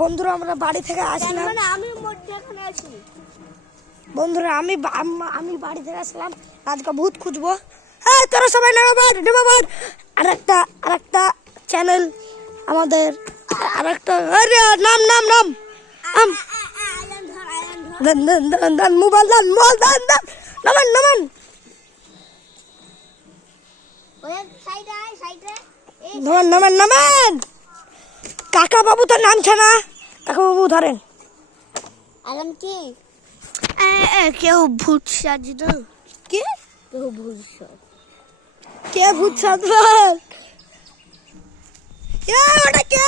বন্ধুরা আমরা বাড়ি থেকে আসলাম। মানে আমি আছি? বন্ধুরা আমি আমি বাড়ি থেকে আসলাম। আজকে ভূত খুঁজবো। হ্যাঁ তোরা সবাই নেবাবার নেবাবার আর একটা আর একটা চ্যানেল আমাদের। আর একটা আরে নাম নাম নাম। ধর দেন দেন দেন দেন মোবাইল দেন মোবাইল দেন দেন নামান নামান নামান। কাকা বাবু তো নামছে না। কাকা বাবু ধরেন। আলাম কি? কেউ ভূত সাজিত কে? কেউ ভূত সাজ কে ভূত সাজবেন এ ওটা কে?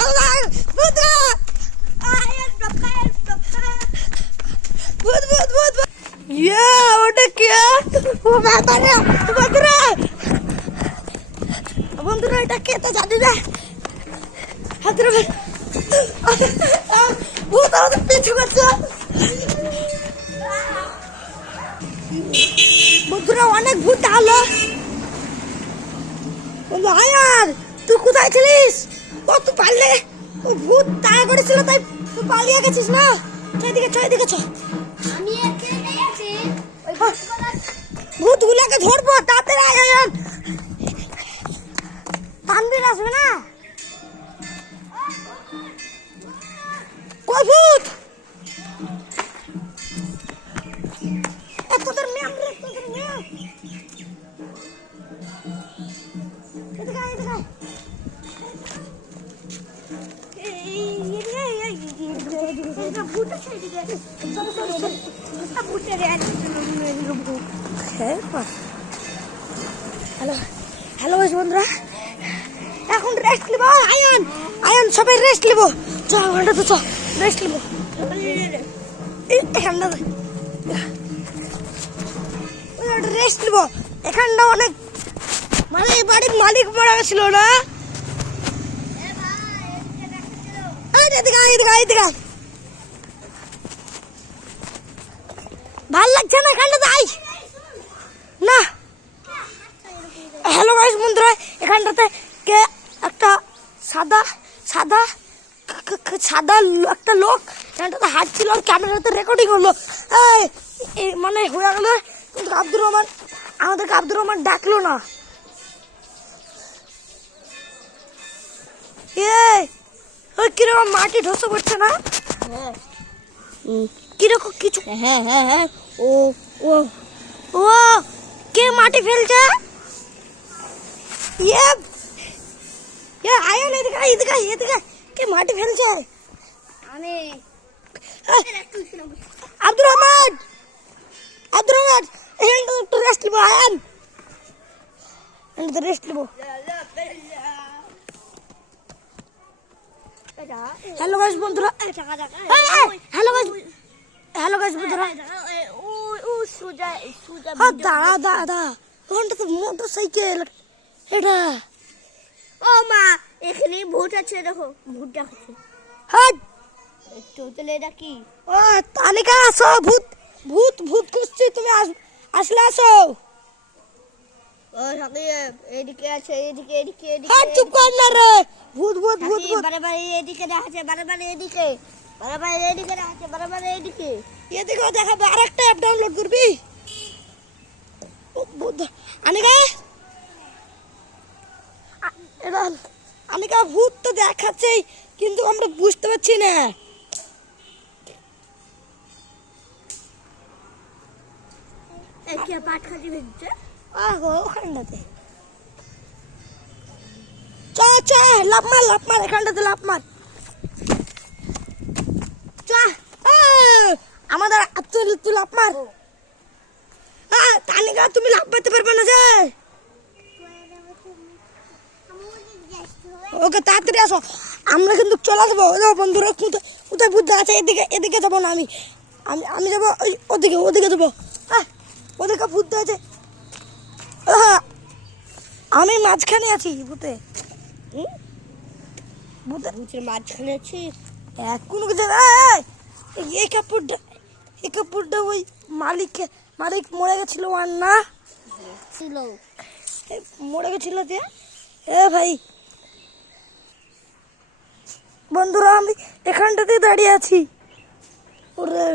আল্লাহ ভূত! ভূত ভূত ভূত ভূত। ইয়ে ওটা কে? ও বাবারে বন্ধুরা বন্ধুরা এটা কে তো জানি না। হাতের ভূত আমাদের পিছু করছে। বন্ধুরা অনেক ভূত হলো বন্ধু আয়ার তুই কোথায় ছিলিস? ও তুই পারলে ও ভূত তাড়া করেছিল তাই তুই পালিয়ে গেছিস না। ছয় দিকে ছয় দিকে ছ আমি এখানে আছি? ওই হ্যাঁ। ভূত গুলোকে ধরবো তাড়াতাড়ি আয় আয়ার। তানবীর আসবে না? এ তোদের ম্যাম রে তোদের ম্যাম এদিকে আয়, এদিকে হ্যাঁ হ্যালো হ্যালো বন্ধুরা। এখন রেস্ট নিব। আয়ন আয়ন, সবাই রেস্ট নিব। চল ঘণ্টা তো চল রেস্ট নিব। এখানটা রেস্ট নিব। এখানটা অনেক। মানে এই বাড়ির মালিক মারা গেছিল না? ভালো লাগছে না এখানটাতে আই না হ্যালো গাইস বন্ধুরা এখানটাতে কে একটা সাদা সাদা ক- ক- ক- সাদা লো- একটা লোক এখানটাতে হাঁটছিল আর রেকর্ডিং হলো। মানে হয়ে গেল। কিন্তু আব্দুর রহমান আমাদেরকে আব্দুর রহমান ডাকলো না। ওই কীরকম মাটি ধসে পড়ছে না? হ্যাঁ। কীরকম কিছু? হ্যাঁ হ্যাঁ হ্যাঁ ও ও। ও কে মাটি ফেলছে? ইয়ে ইয়ে আয় না এদিকে এদিকে এদিকে কে মাটি ফেলছে? আমি আব্দুর রহমান আব্দুর রহমান এখানটা একটু রেস্ট নিবো আয়ান। এখানটা রেস্ট নিবো। হ্যালো গাইস বন্ধুরা। হ্যালো গাইস হ্যালো গাইস বন্ধুরা। হ্যাঁ দাঁড়া দাঁড়া দাঁড়া। ওখানটা তো মোটর সাইকেল এটা। ও মা এখানে ভূত আছে দেখো। ভূত দেখাচ্ছে। একটু তাহলে এটা কি ও তালিকা আসো? ভূত ভূত ভূত খুঁজছি তুমি আসলে আসো। ও এদিকে আছে এদিকে এদিকে এদিকে হাট চুপ কর না রে। ভূত ভূত ভূত ভূত। বারে বারে এদিকে দেখাচ্ছে বারে বারে এদিকে। বারে বারে এদিকে দেখাচ্ছে বারে বারে এদিকে এদিকেও দেখাবে আরেকটা অ্যাপ ডাউনলোড করবি? ও, ভূত আনিকা? এটা আনিকা ভূত তো দেখাচ্ছেই কিন্তু আমরা বুঝতে পারছি না। কে চ চ লাভ মার লাভ মার, এখানটাতে লাভ মার। চ আমাদের তুই তুই লাভ মার। তানিকা তুমি লাভ মারতে পারবে না যে। ওকে, তাড়াতাড়ি আসো। আমরা কিন্তু চলে দেখো বন্ধুরা, কোথায় কোথায় বুদ্ধ আছে? এদিকে এদিকে যাব না আমি। আমি আমি যাব ওদিকে ওদিকে যাব। হ্যাঁ ওদিকে বুদ্ধ আছে। আমি মাঝখানে আছি ভূতে? ভূতে ভূতের মাঝখানে আছে। কোনো কিছু এই- কাপড়টা এই কাপড়টা ওই মালিক মালিক মরে গেছিল আর না ছিল মরে গেছিল যে। এ ভাই। বন্ধুরা আমি এখানটাতেই দাঁড়িয়ে আছি। ওরে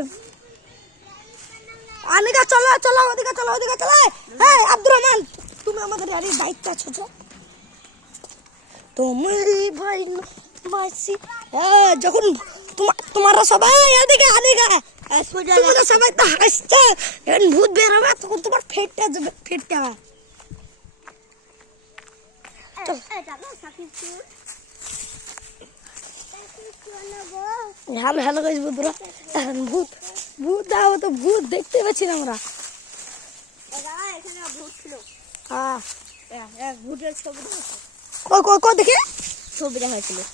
আনিকা চলো চলো ওদিকে চলো ওদিকে চলো। হ্যাঁ আব্দুর রহমান তুমি আমাদের গাড়ির দায়িত্ব আছো তো তুমি ভাই মাসি হ্যাঁ যখন তোমার তোমারা সবাই এদিকে আনিকা। তোমরা সবাই তো হাসছে। এখন ভূত বের হবে তখন তোমার ফেটটা যাবে ফেটটা হ্যালো হ্যালো গাইস বন্ধুরা। এখন ভূত ভূত দাও তো ভূত দেখতে পাচ্ছি না আমরা হ্যাঁ। ছবি দেখি।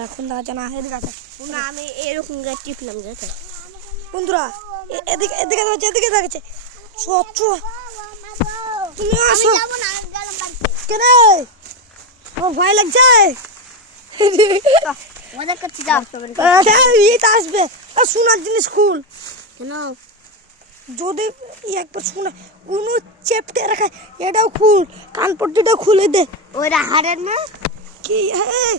এখন দেখা যায় না এদিকে আমি এরকম টিপলাম দেখে বন্ধুরা এ- এদিকে এদিকে দেখাচ্ছে এদিকে দেখাচ্ছে তুমি আসো। কেন? আমার ভয় লাগছে। মজা করছি। যাও আচ্ছা, আসবে। আর শোনার জিনিস খুল। কেন? যদি একবার শোনা কোনো চেপটে রাখা এটাও খুল। কান খুলে দে। ওইটা হারের না? কি? হ্যাঁ